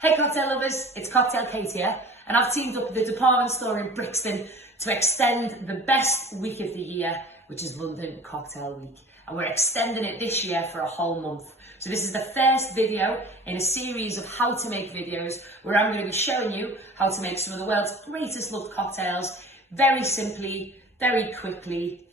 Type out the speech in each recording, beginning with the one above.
Hey cocktail lovers, it's Cocktail Kate here, and I've teamed up with the department store in Brixton to extend the best week of the year, which is London Cocktail Week. And we're extending it this year for a whole month. So this is the first video in a series of how to make videos where I'm going to be showing you how to make some of the world's greatest loved cocktails very simply, very quickly,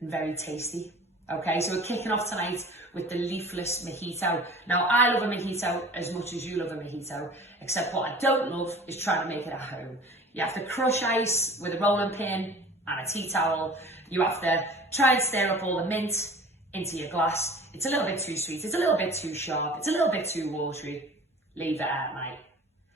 and very tasty. Okay, so we're kicking off tonight with the Leafless Mojito. Now, I love a Mojito as much as you love a Mojito, except what I don't love is trying to make it at home. You have to crush ice with a rolling pin and a tea towel. You have to try and stir up all the mint into your glass. It's a little bit too sweet, it's a little bit too sharp, it's a little bit too watery. Leave it at night.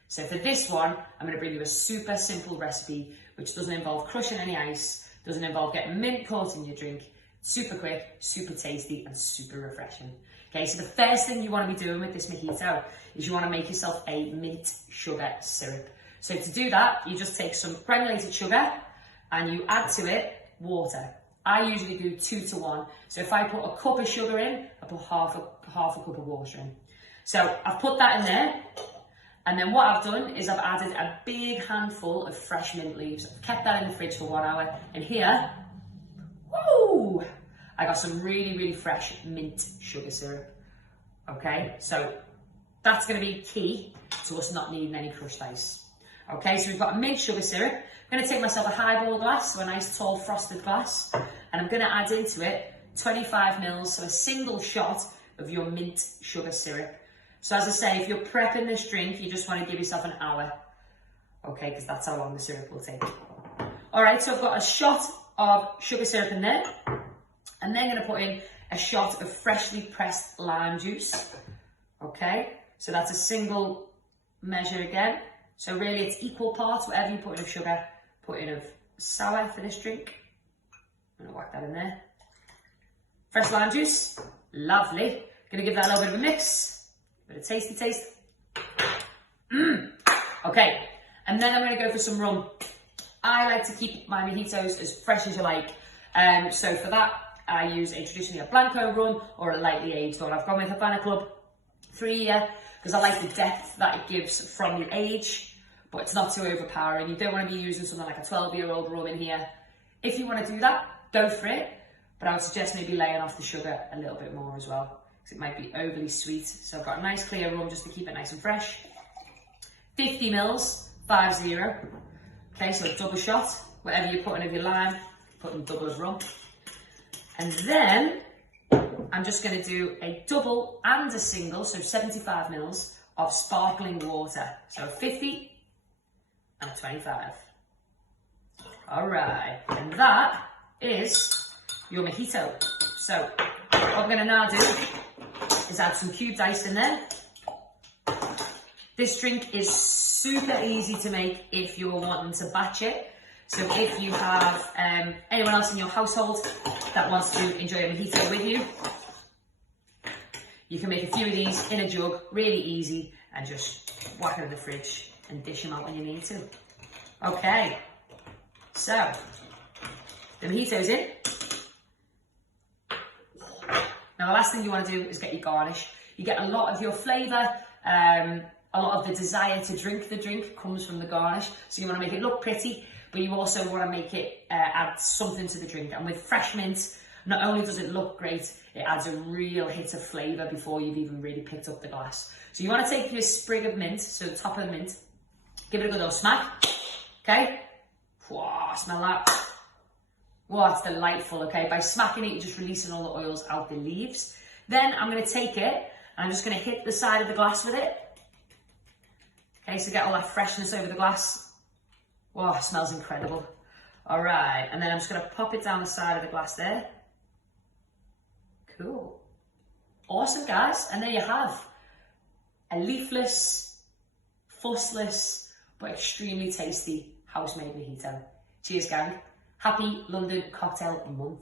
So for this one, I'm going to bring you a super simple recipe which doesn't involve crushing any ice, doesn't involve getting mint caught in your drink. Super quick, super tasty, and super refreshing. Okay, so the first thing you want to be doing with this Mojito is you want to make yourself a mint sugar syrup. So to do that, you just take some granulated sugar and you add to it water. I usually do 2 to 1. So if I put a cup of sugar in, I put half a cup of water in. So I've put that in there. And then what I've done is I've added a big handful of fresh mint leaves. I've kept that in the fridge for 1 hour. And here, woo! I got some really, really fresh mint sugar syrup. Okay, so that's going to be key to us not needing any crushed ice. Okay, so we've got a mint sugar syrup. I'm going to take myself a highball glass, so a nice tall frosted glass, and I'm going to add into it 25 mils, so a single shot of your mint sugar syrup. So as I say, if you're prepping this drink, you just want to give yourself an hour. Okay, because that's how long the syrup will take. All right, so I've got a shot of sugar syrup in there. And then I'm going to put in a shot of freshly pressed lime juice. Okay, so that's a single measure again. So really it's equal parts, whatever you put in of sugar, put in of sour for this drink. I'm going to whack that in there. Fresh lime juice, lovely. Going to give that a little bit of a mix. Bit of tasty taste. Okay, and then I'm going to go for some rum. I like to keep my mojitos as fresh as you like. So for that, I use traditionally a Blanco rum or a lightly aged one. I've gone with Havana Club 3 year because I like the depth that it gives from the age, but it's not too overpowering. You don't want to be using something like a 12-year-old rum in here. If you want to do that, go for it, but I would suggest maybe laying off the sugar a little bit more as well because it might be overly sweet. So I've got a nice clear rum just to keep it nice and fresh. 50 mils, 50. Okay, so a double shot. Whatever you're putting of your lime, put in double of rum. And then I'm just going to do a double and a single, so 75 mils of sparkling water. So 50 and 25. All right, and that is your mojito. So what I'm going to now do is add some cubed ice in there. This drink is super easy to make if you're wanting to batch it. So if you have anyone else in your household that wants to enjoy a mojito with you, you can make a few of these in a jug, really easy, and just whack it in the fridge and dish them out when you need to. Okay, so the mojito's in. Now the last thing you want to do is get your garnish. You get a lot of your flavour, a lot of the desire to drink the drink comes from the garnish, so you want to make it look pretty, but you also want to make it add something to the drink. And with fresh mint, not only does it look great, it adds a real hit of flavour before you've even really picked up the glass. So you want to take your sprig of mint, so the top of the mint, give it a good old smack, okay? Wow, smell that. Wow, it's delightful, okay? By smacking it, you're just releasing all the oils out the leaves. Then I'm going to take it, and I'm just going to hit the side of the glass with it. Okay, so get all that freshness over the glass. Wow, it smells incredible. All right, and then I'm just going to pop it down the side of the glass there. Cool. Awesome, guys. And there you have a leafless, fussless, but extremely tasty house-made mojito. Cheers, gang. Happy London Cocktail Month.